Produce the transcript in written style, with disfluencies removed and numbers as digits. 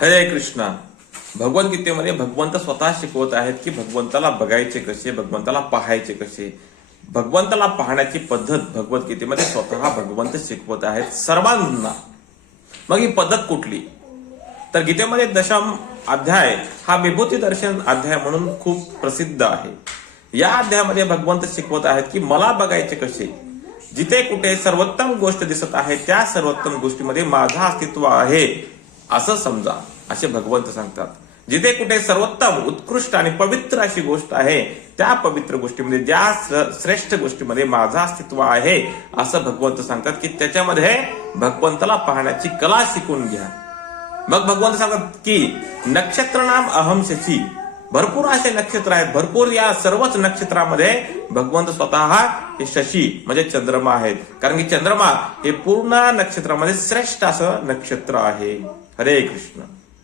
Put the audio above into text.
हरे कृष्णा. भगवद्गीतेमध्ये भगवंत स्वतः शिकवत आहेत की भगवंताला बघायचे कसे, भगवंताला पाहायचे कसे. भगवंताला पाहण्याची पद्धत भगवद्गीतेमध्ये स्वतः भगवंत शिकवत आहेत सर्वांना. मग ही पद्धत कुठली? तर गीतेमध्ये दशम अध्याय हा विभूती दर्शन अध्याय म्हणून खूप प्रसिद्ध आहे. या अध्यायामध्ये भगवंत शिकवत आहेत की मला बघायचे कसे. जिथे कुठे सर्वोत्तम गोष्ट दिसत आहे त्या सर्वोत्तम गोष्टीमध्ये माझा अस्तित्व आहे असं समजा, असे भगवंत सांगतात. जिथे कुठे सर्वोत्तम, उत्कृष्ट आणि पवित्र अशी गोष्ट आहे त्या पवित्र गोष्टीमध्ये, ज्या श्रेष्ठ गोष्टीमध्ये माझं अस्तित्व आहे असं भगवंत सांगतात की त्याच्यामध्ये भगवंताला पाहण्याची कला शिकून घ्या. मग भगवंत सांगतात की नक्षत्र नाम अहम शशी. भरपूर असे नक्षत्र आहेत. भरपूर या सर्वच नक्षत्रामध्ये भगवंत स्वतः हे शशी म्हणजे चंद्रमा आहेत. कारण की चंद्रमा हे पूर्ण नक्षत्रामध्ये श्रेष्ठ असं नक्षत्र आहे. हरे कृष्ण.